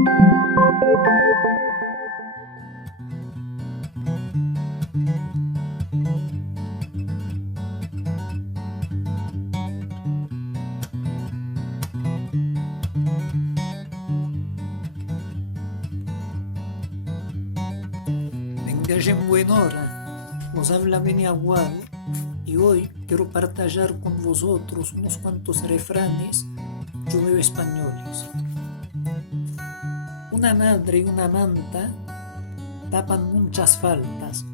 Venga en buena hora, os habla Beniagual y hoy quiero partillar con vosotros unos cuantos refranes judeo-españoles. Una madre y una manta tapan muchas faltas.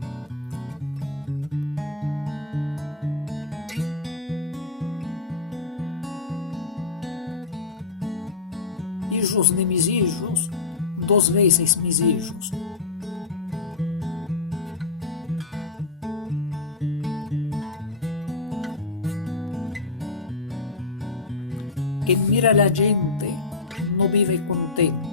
Hijos de mis hijos, dos veces mis hijos. Quien mira a la gente no vive contente.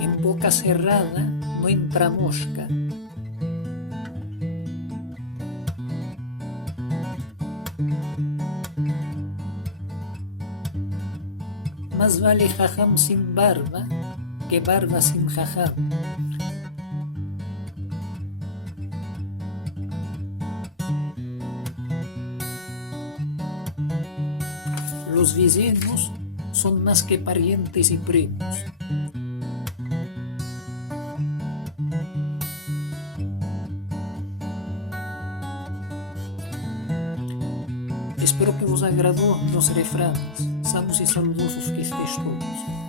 En boca cerrada no entra mosca. Más vale jajam sin barba que barba sin jajam. Los vecinos son más que parientes y primos. Espero que os agradó los refranes. Sanos y saludosos que estéis todos.